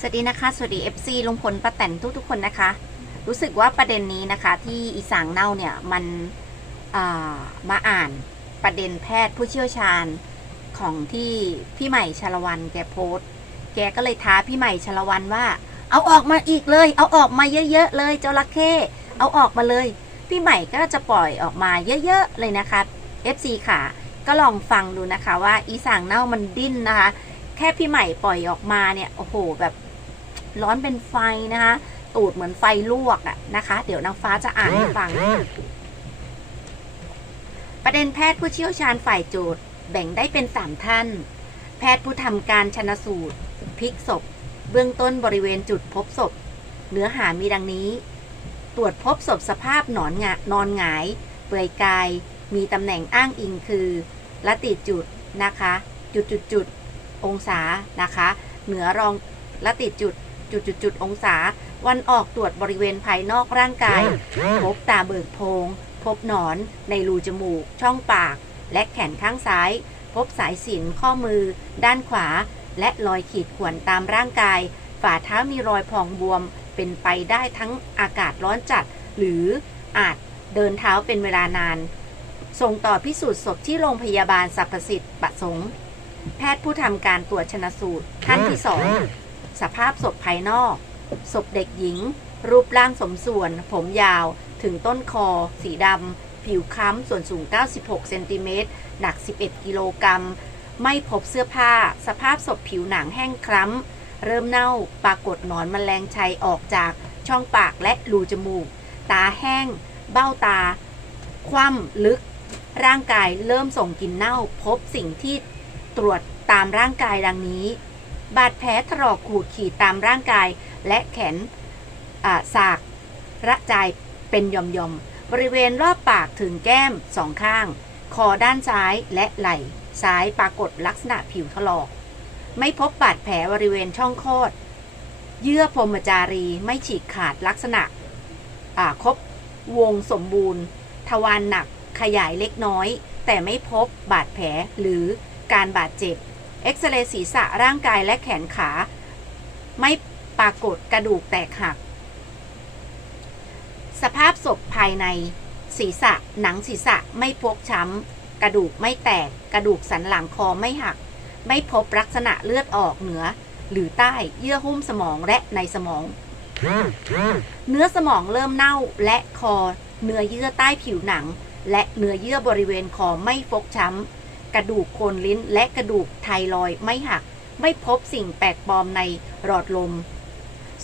สวัสดีนะคะ สวัสดี FC ลุงพลป้าแตนทุกๆคนนะคะ รู้สึกว่าประเด็นนี้นะคะ ที่อีสางเน่าเนี่ยมันามาอ่านประเด็นแพทย์ผู้เชี่ยวชาญของที่พี่ใหม่ชลวันแกโพสต์แกก็เลยท้าพี่ใหม่ชลวันว่า เอาออกมาอีกเลย เอาออกมาเยอะๆเลยเจ้าละเข้เอาออกมาเลย พี่ใหม่ก็จะปล่อยออกมาเยอะๆเลยนะคะ FC ค่ะ ก็ลองฟังดูนะคะว่าอีสางเน่ามันดิ้นนะคะ แค่พี่ใหม่ปล่อยออกมาเนี่ยโอ้โหแบบ ร้อนเป็นไฟนะคะ ตูดเหมือนไฟลวกอะนะคะ เดี๋ยวนางฟ้าจะอ่านให้ฟัง ประเด็นแพทย์ผู้เชี่ยวชาญฝ่ายโจทย์แบ่งได้เป็น3ท่าน แพทย์ผู้ทำการชนสูตรพลิกศพ เบื้องต้นบริเวณจุดพบศพ เนื้อหามีดังนี้ ตรวจพบศพสภาพนอนงนอนหงายเปลือยกาย มีตำแหน่งอ้างอิงคือละติจุดนะคะ จุดจุดจุดองศานะคะ เหนือรองละติจุด จุดจุดจุดองศา วันออกตรวจบริเวณภายนอกร่างกาย พบตาเบิกโพรงพบหนอนในรูจมูก ช่องปาก และแขนข้างซ้าย พบสายสิญจนข้อมือ ด้านขวา และรอยขีดข่วนตามร่างกาย ฝ่าเท้ามีรอยพองบวม เป็นไปได้ทั้งอากาศร้อนจัด หรืออาจเดินเท้าเป็นเวลานาน ส่งต่อพิสูจน์ศพที่โรงพยาบาลสรรพสิทธิ์ประสงค์แพทย์ผู้ทำการตรวจชนะสูตร ท่านที่สอง สภาพศพภายนอก ศพเด็กหญิง รูปร่างสมส่วน ผมยาว ถึงต้นคอ สีดำ ผิวคล้ำ ส่วนสูง 96 เซนติเมตร หนัก 11 กิโลกรัม ไม่พบเสื้อผ้า สภาพศพผิวหนังแห้งคล้ำ เริ่มเน่า ปรากฏหนอนแมลงชัยออกจากช่องปากและรูจมูก ตาแห้ง เบ้าตา คว่ำลึก ร่างกายเริ่มส่งกลิ่นเน่า พบสิ่งที่ตรวจตามร่างกายดังนี้ บาดแผลถลอกขูดขีดตามร่างกาย และแขนสากระจายเป็นหย่อมๆ บริเวณรอบปากถึงแก้มสองข้าง คอด้านซ้ายและไหล่ ซ้ายปรากฏลักษณะผิวถลอก ไม่พบบาดแผลบริเวณช่องคลอด เยื่อพรมจารีไม่ฉีกขาดลักษณะครบวงสมบูรณ์ ทวารหนักขยายเล็กน้อย แต่ไม่พบบาดแผลหรือการบาดเจ็บ เอ็กซเรย์ศีรษะร่างกายและแขนขา ไม่ปรากฏกระดูกแตกหัก สภาพศพภายใน ศีรษะหนังศีรษะไม่พกช้ำ กระดูกไม่แตก กระดูกสันหลังคอไม่หัก ไม่พบลักษณะเลือดออกเหนือ หรือใต้เยื่อหุ้มสมองและในสมอง เนื้อสมองเริ่มเน่าและคอ เนื้อเยื่อใต้ผิวหนัง และเนื้อเยื่อบริเวณคอไม่ฟกช้ำ กระดูกโคนลิ้นและกระดูกไทรอยไม่หัก ไม่พบสิ่งแปลกปลอมในหลอดลม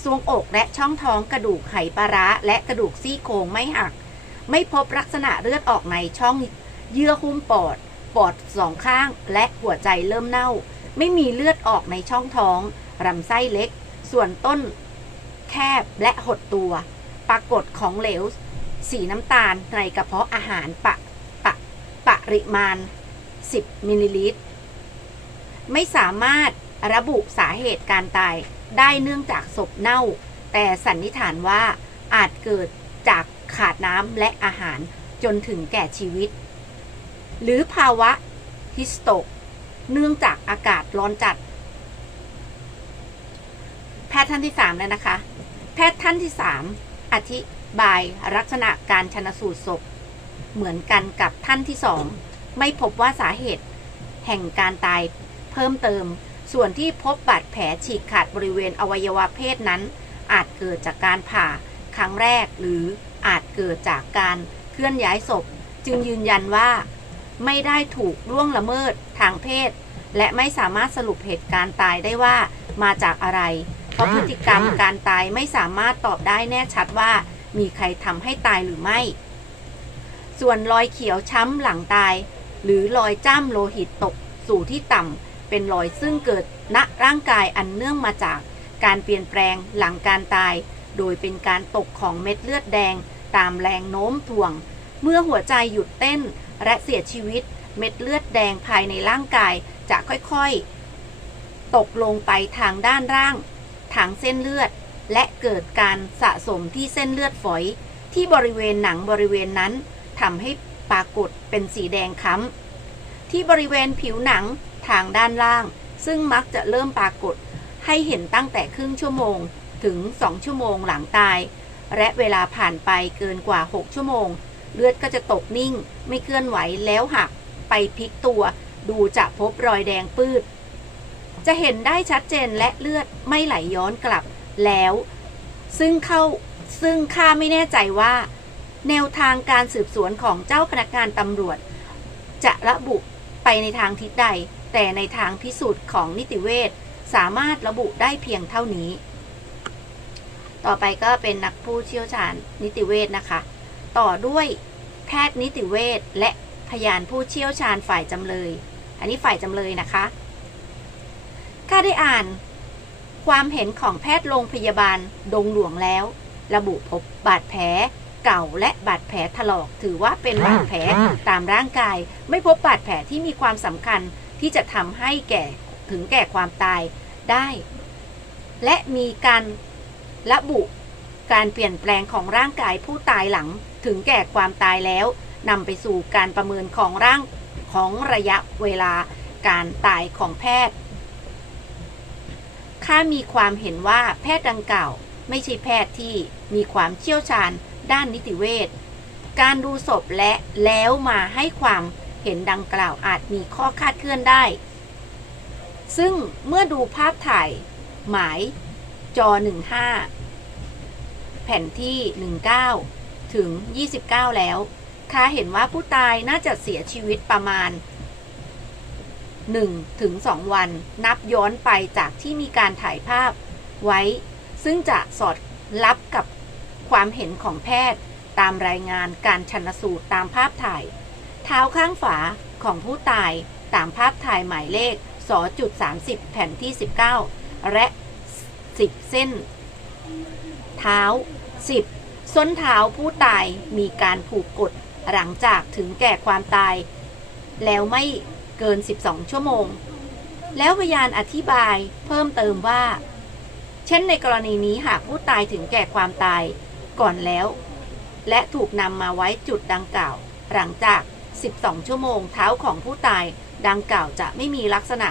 ทรวงอกและช่องท้องกระดูกไหปลาร้าและกระดูกซี่โครงไม่หัก ไม่พบลักษณะเลือดออกในช่องเยื่อหุ้มปอด ปอดสองข้างและหัวใจเริ่มเน่า ไม่มีเลือดออกในช่องท้องลำไส้เล็ก ส่วนต้นแคบและหดตัว ปรากฏของเหลว สีน้ำตาลในกระเพาะอาหารปะปะปริมาณ 10มิลลิลิตร ไม่สามารถระบุสาเหตุการตายได้เนื่องจากศพเน่า แต่สันนิษฐานว่าอาจเกิดจากขาดน้ำและอาหารจนถึงแก่ชีวิต หรือภาวะฮิสโตก เนื่องจากอากาศร้อนจัด แพทย์ท่านที่3แล้วนะคะ แพทย์ท่านที่ 3 อธิบายลักษณะการชนสูตรศพ เหมือนกันกับท่านที่สอง ไม่พบว่าสาเหตุ แห่งการตายเพิ่มเติม ส่วนที่พบบาดแผลฉีกขาดบริเวณอวัยวะเพศนั้น อาจเกิดจากการผ่าครั้งแรกหรืออาจเกิดจากการเคลื่อนย้ายศพ จึงยืนยันว่า ไม่ได้ถูกล่วงละเมิดทางเพศ และไม่สามารถสรุปเหตุการณ์ตายได้ว่ามาจากอะไร เพราะพฤติกรรมการตายไม่สามารถตอบได้แน่ชัดว่า มีใครทำให้ตายหรือไม่ ส่วนรอยเขียวช้ำหลังตาย หรือรอยจ้ำโลหิตตกสู่ที่ต่ำเป็นรอยซึ่งเกิดณร่างกายอันเนื่องมาจาก การเปลี่ยนแปลงหลังการตาย โดยเป็นการตกของเม็ดเลือดแดง ตามแรงโน้มถ่วง เมื่อหัวใจหยุดเต้นและเสียชีวิต เม็ดเลือดแดงภายในร่างกายจะค่อยๆ ตกลงไปทางด้านล่างทางเส้นเลือด และเกิดการสะสมที่เส้นเลือดฝอย ที่บริเวณหนังบริเวณนั้นทำให้ ปรากฏเป็นสีแดงค้ำที่บริเวณผิวหนังทางด้านล่าง ซึ่งมักจะเริ่มปรากฏให้เห็นตั้งแต่ครึ่งชั่วโมงถึง 2 ชั่วโมงหลังตาย และเวลาผ่านไปเกินกว่า 6 ชั่วโมง เลือดก็จะตกนิ่ง ไม่เคลื่อนไหวแล้วหักไปพลิกตัว ดูจะพบรอยแดงปืดจะเห็นได้ชัดเจนและเลือดไม่ไหลย้อนกลับแล้ว ซึ่งเข้าซึ่งข้าไม่แน่ใจว่า แนวทางการสืบสวนของเจ้าพนักงานตำรวจ จะระบุไปในทางทิศใด แต่ในทางพิสูจน์ของนิติเวชสามารถระบุได้เพียงเท่านี้ ต่อไปก็เป็นนักผู้เชี่ยวชาญนิติเวชนะคะ ต่อด้วยแพทย์นิติเวชและพยานผู้เชี่ยวชาญฝ่ายจำเลย อันนี้ฝ่ายจำเลยนะคะข้าได้อ่านความเห็นของแพทย์โรงพยาบาลดงหลวงแล้ว ระบุพบบาดแผล เก่าและบาดแผลถลอก ถือว่าเป็นบาดแผลตามร่างกาย ไม่พบบาดแผลที่มีความสำคัญที่จะทำให้แก่ถึงแก่ความตายได้ และมีการระบุการเปลี่ยนแปลงของร่างกายผู้ตายหลังถึงแก่ความตายแล้วนำไปสู่การประเมินของร่างของระยะเวลาการตายของแพทย์ข้ามีความเห็นว่าแพทย์ดังกล่าว ไม่ใช่แพทย์ที่มีความเชี่ยวชาญ ด้านนิติเวชการดูศพและแล้วมาให้ความเห็นดังกล่าวอาจมีข้อคาดเคลื่อนได้ ซึ่งเมื่อดูภาพถ่าย หมายจอ 15 แผ่นที่ 19 ถึง 29 แล้วข้าเห็นว่าผู้ตายน่าจะเสียชีวิตประมาณ1ถึง2วัน นับย้อนไปจากที่มีการถ่ายภาพไว้ ซึ่งจะสอดรับกับ ความเห็นของแพทย์ ตามรายงานการชันสูตรตามภาพถ่าย เท้าข้างฝาของผู้ตายตามภาพถ่ายหมายเลขสจุด30 แผ่นที่ 19 และ 10 เส้น เท้า 10 ส้นเท้าผู้ตายมีการผูกกดหลังจากถึงแก่ความตาย แล้วไม่เกิน 12 ชั่วโมง แล้วพยานอธิบายเพิ่มเติมว่า เช่นในกรณีนี้หากผู้ตายถึงแก่ความตาย ก่อนแล้ว และถูกนำมาไว้จุดดังกล่าว หลังจาก 12 ชั่วโมงเท้าของผู้ตายดังกล่าวจะไม่มีลักษณะ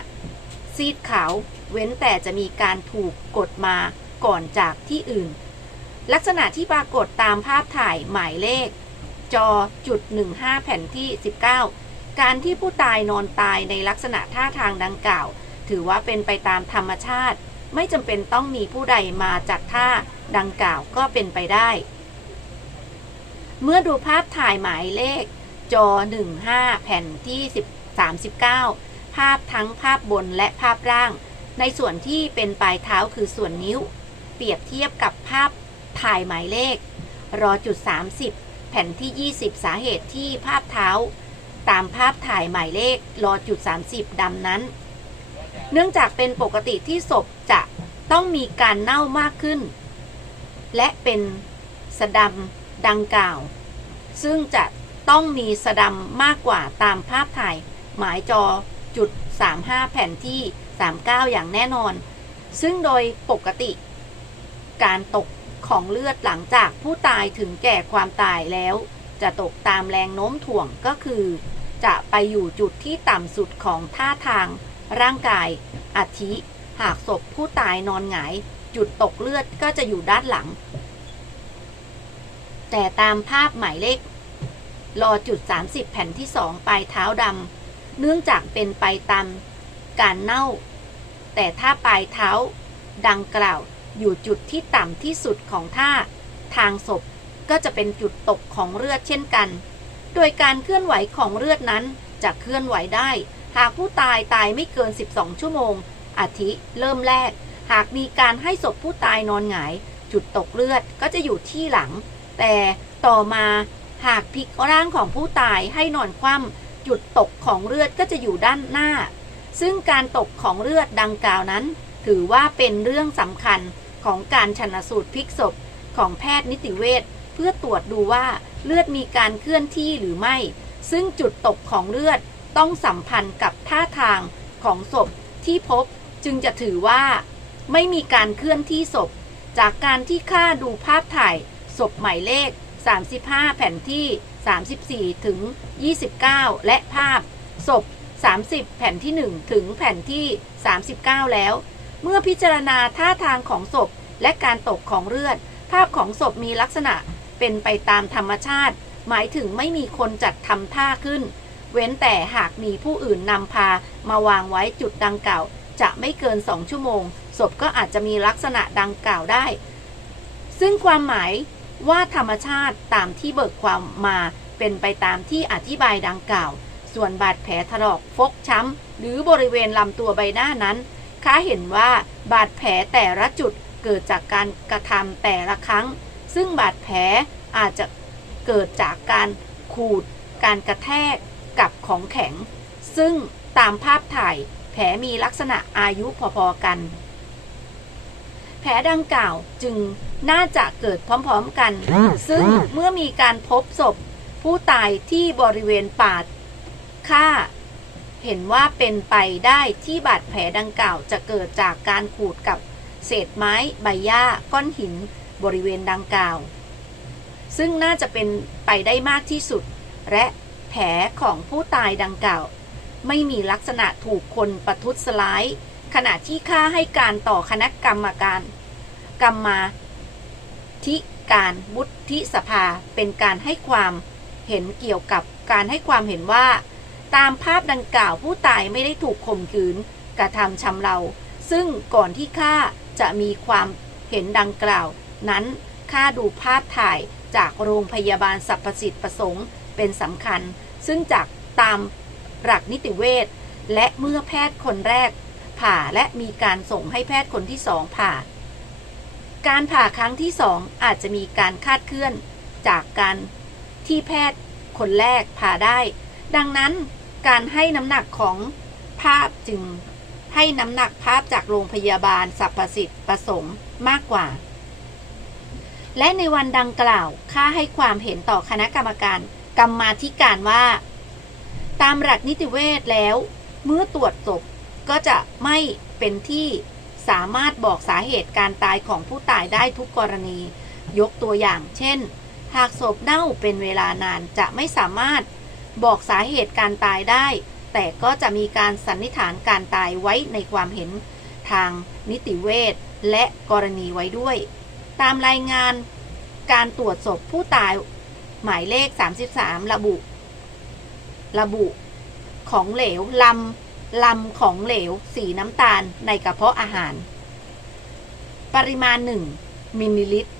ซีดขาวเว้นแต่จะมีการถูกกดมาก่อนจากที่อื่น ลักษณะที่ปรากฏตามภาพถ่ายหมายเลข จอจุด15 แผ่นที่ 19 การที่ผู้ตายนอนตายในลักษณะท่าทางดังกล่าว ถือว่าเป็นไปตามธรรมชาติ ไม่จำเป็นต้องมีผู้ใดมาจากท่า ดังกล่าวก็เป็นไปได้ เมื่อดูภาพถ่ายหมายเลขจอ 15 แผ่นที่10 39 ภาพทั้งภาพบนและภาพล่าง ในส่วนที่เป็นปลายเท้าคือส่วนนิ้ว เปรียบเทียบกับภาพถ่ายหมายเลขรอจุด30 แผ่นที่ 20 สาเหตุที่ภาพเท้า ตามภาพถ่ายหมายเลขรอจุด30ดำนั้น เนื่องจากเป็นปกติที่ศพจะต้องมีการเน่ามากขึ้น และเป็นสะดำดังกล่าว ซึ่งจะต้องมีสะดำมากกว่าตามภาพถ่าย หมายจอจุด 35 แผ่นที่ 39 อย่างแน่นอน ซึ่งโดยปกติ การตกของเลือดหลังจากผู้ตายถึงแก่ความตายแล้ว จะตกตามแรงโน้มถ่วงก็คือ จะไปอยู่จุดที่ต่ำสุดของท่าทาง ร่างกายอาทิหากศพผู้ตายนอนหงาย จุดตกเลือดก็จะอยู่ด้านหลัง แต่ตามภาพหมายเลขรอจุด 30 แผ่นที่ 2 ปลายเท้าดำเนื่องจากเป็นไปตามการเน่า แต่ถ้าปลายเท้าดังกล่าวอยู่จุดที่ต่ำที่สุดของท่าทางศพก็จะเป็นจุดตกของเลือดเช่นกัน โดยการเคลื่อนไหวของเลือดนั้นจะเคลื่อนไหวได้ หากผู้ตายตายไม่เกิน 12 ชั่วโมงอาทิเริ่มแรก หากมีการให้ศพผู้ตายนอนหงาย จุดตกเลือดก็จะอยู่ที่หลัง แต่ต่อมาหากพลิกร่างของผู้ตายให้นอนคว่ำจุดตกของเลือดก็จะอยู่ด้านหน้า ซึ่งการตกของเลือดดังกล่าวนั้น ถือว่าเป็นเรื่องสำคัญของการชนสูตรพลิกศพของแพทย์นิติเวชเพื่อตรวจดูว่าเลือดมีการเคลื่อนที่หรือไม่ ซึ่งจุดตกของเลือดต้องสัมพันธ์กับท่าทางของศพที่พบจึงจะถือว่า ไม่มีการเคลื่อนที่ศพ จากการที่ค่าดูภาพถ่าย ศพหมายเลข 35 แผ่นที่ 34 ถึง 29 และภาพ ศพ 30 แผ่นที่ 1 ถึงแผ่นที่ 39 แล้ว เมื่อพิจารณาท่าทางของศพและการตกของเลือด ภาพของศพมีลักษณะเป็นไปตามธรรมชาติ หมายถึงไม่มีคนจัดทำท่าขึ้น เว้นแต่หากมีผู้อื่นนำพามาวางไว้จุดดังกล่าวจะไม่เกินสองชั่วโมง ศพก็อาจจะมีลักษณะดังกล่าวได้ ซึ่งความหมายว่าธรรมชาติตามที่เบิกความมาเป็นไปตามที่อธิบายดังกล่าว ส่วนบาดแผลถลอกฟกช้ำ หรือบริเวณลำตัวใบหน้านั้น ค้าเห็นว่าบาดแผลแต่ละจุดเกิดจากการกระทำแต่ละครั้ง ซึ่งบาดแผลอาจจะเกิดจากการขูด การกระแทกกับของแข็ง ซึ่งตามภาพถ่ายแผลมีลักษณะอายุพอๆกัน แผลดังกล่าวจึงน่าจะเกิดพร้อมๆกัน ซึ่งเมื่อมีการพบศพ ผู้ตายที่บริเวณป่าฆ่า เห็นว่าเป็นไปได้ที่บาดแผลดังกล่าวจะเกิดจากการขูดกับเศษไม้ใบหญ้าก้อนหินบริเวณดังกล่าว ซึ่งน่าจะเป็นไปได้มากที่สุด และแผลของผู้ตายดังกล่าว ไม่มีลักษณะถูกคนประทุษร้าย ขณะที่ข้าให้การต่อคณะกรรมการ กรรมาธิการวุฒิสภาเป็นการให้ความเห็นเกี่ยวกับการให้ความเห็นว่า ตามภาพดังกล่าวผู้ตายไม่ได้ถูกข่มขืนกระทำชำเรา ซึ่งก่อนที่ข้าจะมีความเห็นดังกล่าว นั้นข้าดูภาพถ่ายจากโรงพยาบาลสรรพสิทธิประสงค์เป็นสำคัญ ซึ่งจากตามหลักนิติเวชและเมื่อแพทย์คนแรก ผ่าและมีการส่งให้แพทย์คนที่สองผ่า การผ่าครั้งที่สองอาจจะมีการคาดเคลื่อนจากการที่แพทย์คนแรกผ่าได้ ดังนั้นการให้น้ำหนักของภาพจึงให้น้ำหนักภาพจากโรงพยาบาลสรรพสิทธิ์ประสงค์มากกว่า และในวันดังกล่าวข้าให้ความเห็นต่อคณะกรรมการกรรมาธิการว่า ตามหลักนิติเวชแล้ว เมื่อตรวจศพ ก็จะไม่เป็นที่สามารถบอกสาเหตุการตายของผู้ตายได้ทุกกรณี ยกตัวอย่าง เช่น หากศพเน่าเป็นเวลานานจะไม่สามารถบอกสาเหตุการตายได้ แต่ก็จะมีการสันนิษฐานการตายไว้ในความเห็นทางนิติเวชและกรณีไว้ด้วย ตามรายงานการตรวจศพผู้ตายหมายเลข 33 ระบุ ระบุของเหลวลำ ลำของเหลว สีน้ำตาลในกระเพาะอาหาร ปริมาณ 1 มิลลิลิตร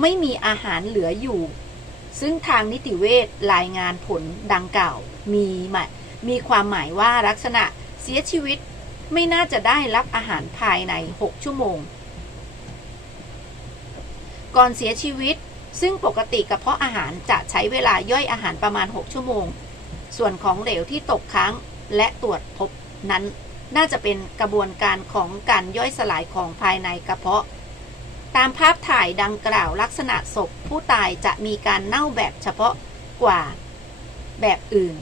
ไม่มีอาหารเหลืออยู่ ซึ่งทางนิติเวชรายงานผลดังกล่าว มีหมายมีความหมายว่าลักษณะเสียชีวิตไม่น่าจะได้รับอาหารภายใน 6 ชั่วโมง ก่อนเสียชีวิตซึ่งปกติกระเพาะอาหารจะใช้เวลาย่อยอาหารประมาณ 6 ชั่วโมง ส่วนของเหลวที่ตกค้าง และตรวจพบนั้น น่าจะเป็นกระบวนการของการย่อยสลายของภายในกระเพาะ ตามภาพถ่ายดังกล่าวลักษณะศพผู้ตายจะมีการเน่าแบบเฉพาะกว่าแบบอื่น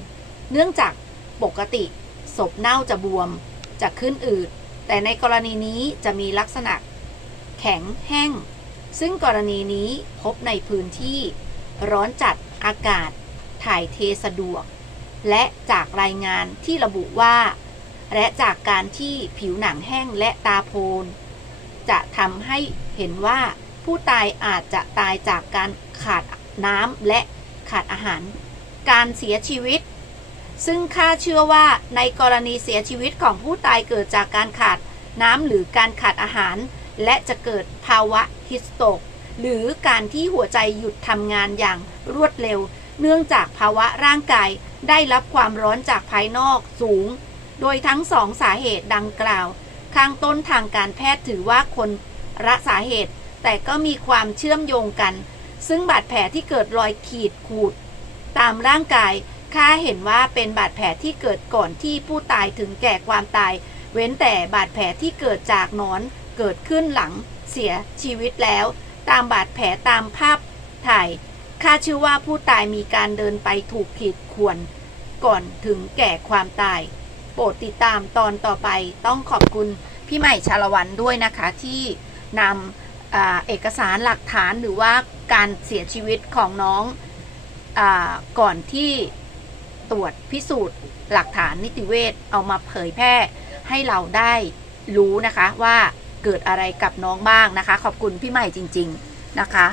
เนื่องจากปกติศพเน่าจะบวมจะขึ้นอืด แต่ในกรณีนี้จะมีลักษณะ แข็งแห้ง ซึ่งกรณีนี้พบในพื้นที่ ร้อนจัดอากาศ ถ่ายเทสะดวก และจากรายงานที่ระบุว่า และจากการที่ผิวหนังแห้งและตาโพลจะทำให้เห็นว่าผู้ตายอาจจะตายจากการขาดน้ำและขาดอาหาร การเสียชีวิต ซึ่งค่าเชื่อว่าในกรณีเสียชีวิตของผู้ตายเกิดจากการขาดน้ำหรือการขาดอาหาร และจะเกิดภาวะฮิสโตก หรือการที่หัวใจหยุดทำงานอย่างรวดเร็ว เนื่องจากภาวะร่างกาย ได้รับความร้อนจากภายนอกสูง โดยทั้งสองสาเหตุดังกล่าว ข้างต้นทางการแพทย์ถือว่าคนละสาเหตุ แต่ก็มีความเชื่อมโยงกัน ซึ่งบาดแผลที่เกิดรอยขีดขูด ตามร่างกายข้าเห็นว่าเป็นบาดแผลที่เกิดก่อนที่ผู้ตายถึงแก่ความตาย เว้นแต่บาดแผลที่เกิดจากนอนเกิดขึ้นหลังเสียชีวิตแล้ว ตามบาดแผลตามภาพถ่าย ข้าชื่อว่าผู้ตายมีการเดินไปถูกขีดข่วนก่อนถึงแก่ความตาย โปรดติดตามตอนต่อไปต้องขอบคุณพี่ใหม่ชาละวันด้วยนะคะที่นำอเอกสารหลักฐานหรือว่าการเสียชีวิตของน้องอก่อนที่ตรวจพิสูจน์หลักฐานนิติเวชเอามาเผยแพร่ให้เราได้รู้นะคะว่าเกิดอะไรกับน้องบ้างนะคะ ขอบคุณพี่ใหม่จริง ๆนะคะ